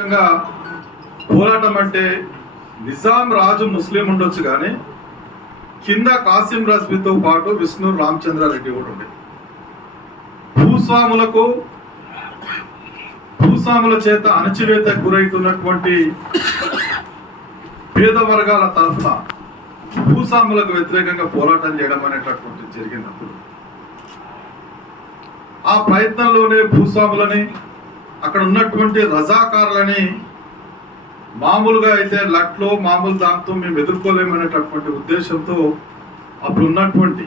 ముఖ్యంగా పోరాటం అంటే నిజాం రాజు ముస్లిం ఉండొచ్చు కానీ కింద కాసిం రజ్వీతో పాటు విష్ణు రామచంద్రారెడ్డి కూడా ఉండే భూస్వాములకు భూస్వాముల చేత అణచివేత గురవుతున్నటువంటి పేద వర్గాల తరఫున భూస్వాములకు వ్యతిరేకంగా పోరాటం చేయడం అనేటటువంటి జరిగినప్పుడు ఆ ప్రయత్నంలోనే భూస్వాములని అక్కడ ఉన్నటువంటి రజాకారులని మామూలుగా అయితే లట్లో మామూలు దాంతో మేము ఎదుర్కోలేమనేటటువంటి ఉద్దేశంతో అప్పుడు ఉన్నటువంటి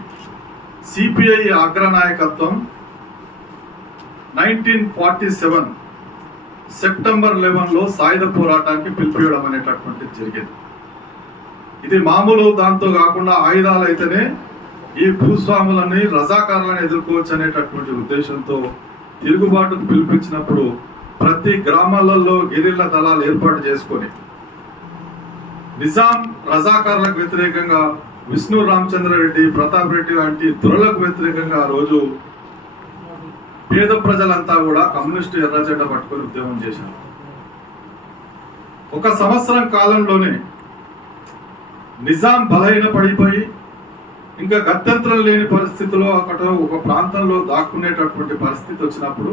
సిపిఐ అగ్రనాయకత్వం నైన్టీన్ ఫార్టీ సెవెన్ సెప్టెంబర్ లెవెన్లో సాయుధ పోరాటానికి పిలిపియడం అనేటటువంటిది జరిగింది. ఇది మామూలు దాంతో కాకుండా ఆయుధాలు అయితేనే ఈ భూస్వాములని రజాకారులను ఎదుర్కోవచ్చు అనేటటువంటి ఉద్దేశంతో తిరుగుబాటుకు పిలిపించినప్పుడు ప్రతి గ్రామాలలో గిరిల్ల దళాలు ఏర్పాటు చేసుకొని నిజాం రజాకారులకు వ్యతిరేకంగా విష్ణు రామచంద్రారెడ్డి ప్రతాప్ రెడ్డి లాంటి దురలకు వ్యతిరేకంగా ఆ రోజు పేద ప్రజలంతా కూడా కమ్యూనిస్టు ఎర్రజెండ పట్టుకొని ఉద్యమం చేశారు. ఒక సంవత్సరం కాలంలోనే నిజాం బలహీన పడిపోయి ఇంకా గత్యంతరం లేని పరిస్థితిలో అక్కడ ఒక ప్రాంతంలో దాక్కునేటటువంటి పరిస్థితి వచ్చినప్పుడు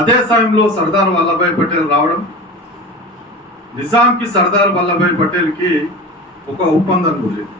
అదే సమయంలో సర్దార్ వల్లభాయ్ పటేల్ రావడం నిజాంకి సర్దార్ వల్లభాయ్ పటేల్కి ఒక ఒప్పందం కుదిరింది.